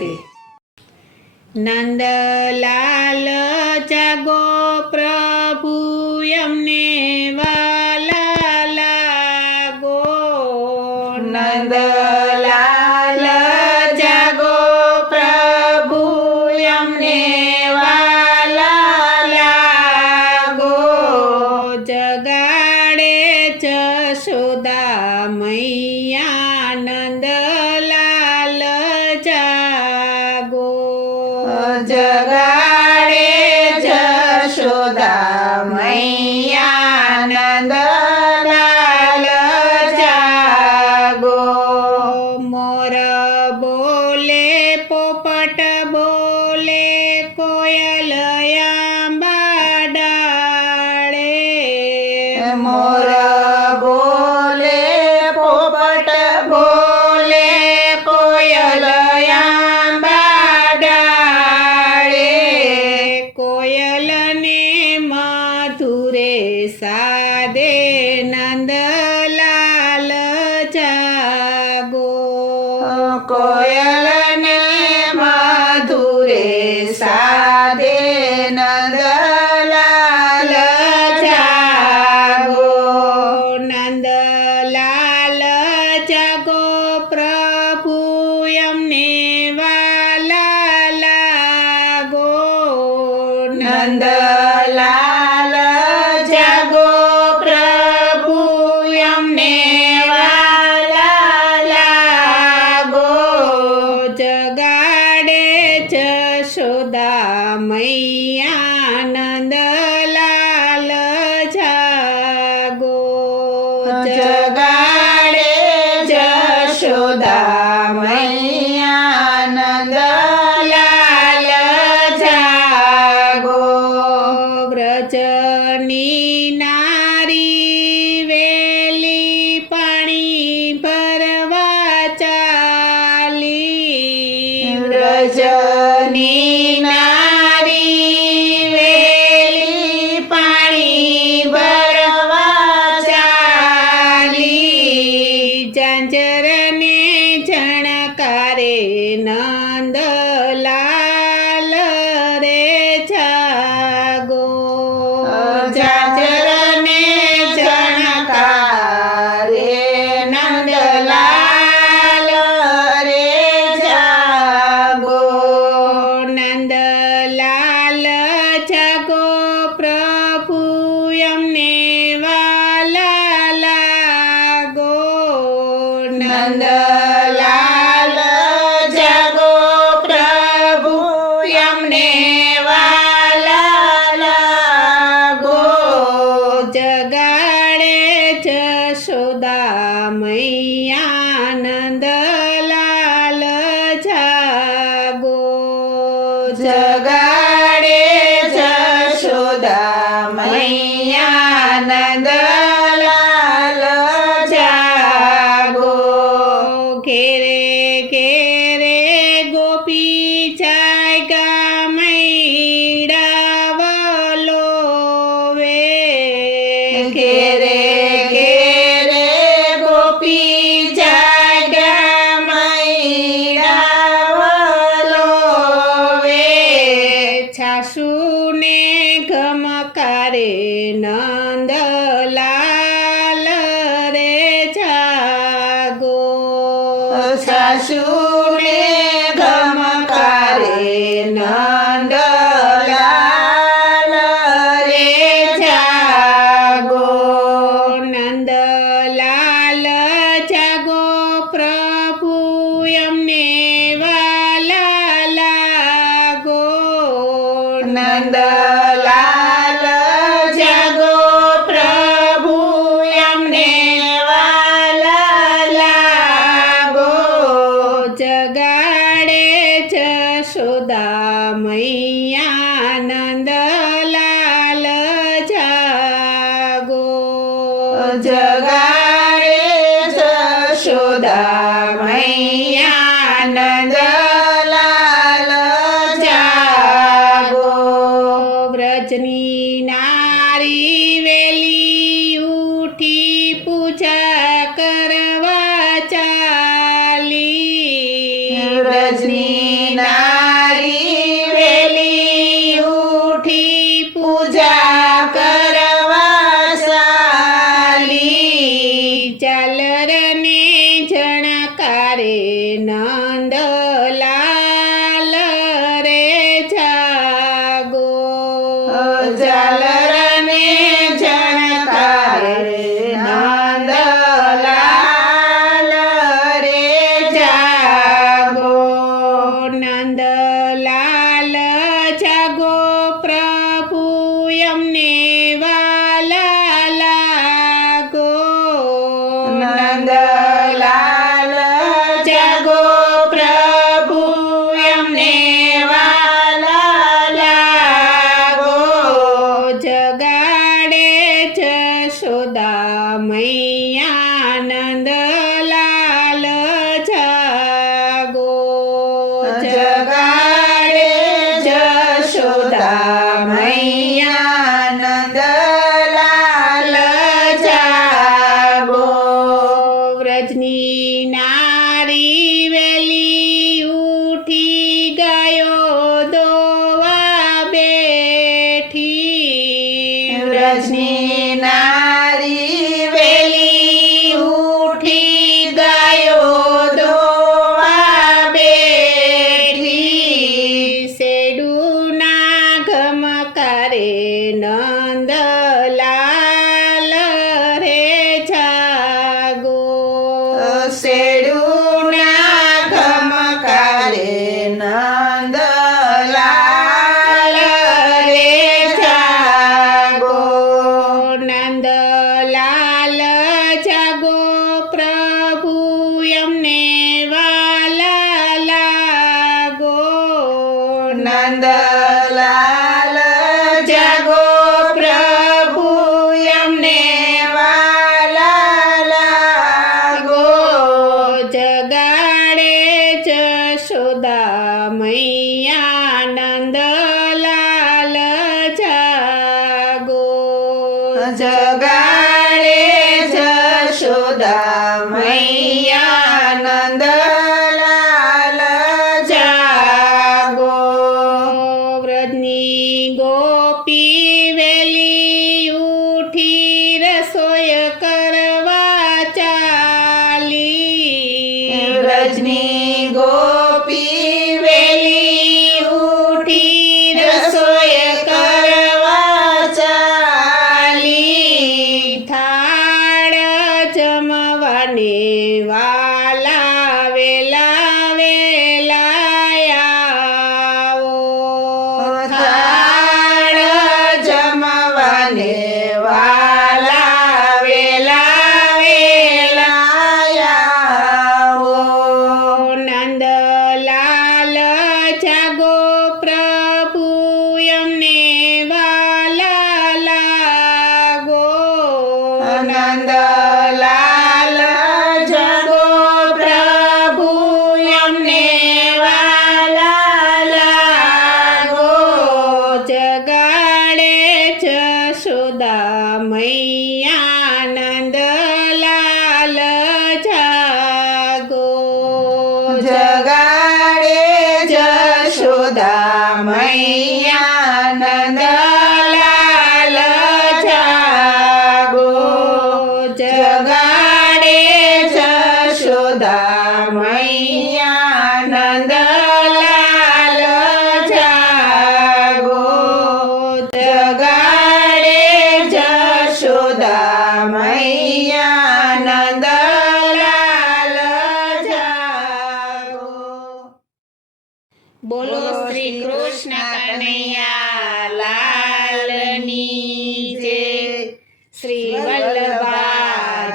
રાધે. નંદલાલ જાગો પ્રભુ અમને વાલા લાગો. નંદલાલ જાગો પ્રભુ અમને વાલા લાગો. જગાડે જશોદા મૈયા નંદલાલ જાગો. જગાડે જશોદા મૈયા નંદલાલ જાગો. મોર બોલે પોપટ બોલે કોયલ આંબા ડાળે. મોર બોલે પોપટ બોલે કોયલ આંબા ડાળે. કોયલને મધુરે સાદે નંદલાલ જાગો. કોયલને મધુરે સાદે નંદલાલ જાગો. નંદલાલ જાગો પ્રભુ અમને વાલા લાગો. નંદલાલ જાગો પ્રભુ અમને વાલા લાગો. જગાડે જશોદા મૈયા નંદલાલ જાગો. જગાડે જશોદા મૈયા નંદલાલ જાગો. વ્રજની નારી વેલી પાણી ભરવા ચાલી. વ્રજની નારી વેલી પાણી ભરવા ચાલી. ઝાંઝરને ઝણકારે નંદલાલ રે જાગો. ઝાંઝરને ઝણકારે નંદલાલ રે જાગો. નંદલાલ જાગો પ્રભુ અમને વાલા લાગો. નંદલાલ જાગો પ્રભુ અમને વાલા લાગો. જગાડે જશોદા મૈયા નંદલાલ જાગો. જગાડે જશોદા મૈયા નંદલાલ જાગો. ઘેરે ઘેરે ગોપી જાયગા મૈડાવલો વે. ઘેરે ઘેરે ગોપી જાગ્યા મૈડાવલો વે. છાસુને ગમકારે નંદલાલ રે જાગો. સાસુને ગમકારે નંદલાલ રે જાગો. નંદલાલ જાગો પ્રભુ અમને વાલા લાગો. નંદલાલ જાગો પ્રભુ અમને વાલા લાગો. જગાડે જશોદા મૈયા નંદલાલ જાગો. જગાડે જશોદા મૈયા નંદલાલ જાગો. વ્રજની નારી વેલી ઉઠી પૂજા કરવા ચાલી. વ્રજની નારી વેલી ઉઠી પૂજા કરવા ચાલી. ચાલરને જણકારે નંદલાલ રે જાગો. ઝાલરને જણકારે નંદલાલ રે જાગો. નંદલાલ જાગો પ્રભુ અમને વાલા લાગો. નંદલાલ જાગો પ્રભુ એમને વાલા લાગો. જગાડે જશોદા મૈયા નંદલાલ જાગો. જગાડે જશોદા મૈયા નંદલાલ જાગો. વ્રજની નારી વેલી ઉઠી ગયો દોવા બેઠી. વ્રજની નારી વેલી ઉઠી ગયો દોવા બેઠી. શેડુના ગમકારે નંદલાલ રે જાગો. શેડુના ગમકારે નંદલાલ રે જાગો. નંદલાલ જાગો પ્રભુ અમને વાલા લાગો. નંદલાલ જાગો પ્રભુ એમને વાલા લાગો. જગાડે જશોદા મૈયા નંદલાલ જાગો. જગાડે જશોદા મૈયા નંદલાલ જાગો. વ્રજની ગોપી વેલી ઉઠી રસોઈ કરવા ચાલી. વ્રજની ગોપી વેલી ઉઠી રસોઈ કરવા ચાલી. થાળ જમવાને વાલા વેલા વેલા આવો. થાળ જમવાને વાલા વેલા વેલા આવો. નંદલાલ જાગો પ્રભુ અમને વાલા લાગો. નંદલાલ જાગો પ્રભુ એમને વાલા લાગો. જગાડે જશોદા મૈયા નંદલાલ જાગો. જગાડે જશોદા મૈયા નંદલાલ જાગો. જગાડે જશોદા મૈયા નંદલાલ જાગો. જગાડે જશોદા મૈયા નંદલાલ જાગો. બોલો શ્રી કૃષ્ણ કનૈયા લાલની જય. શ્રી વલ્લભાધીશ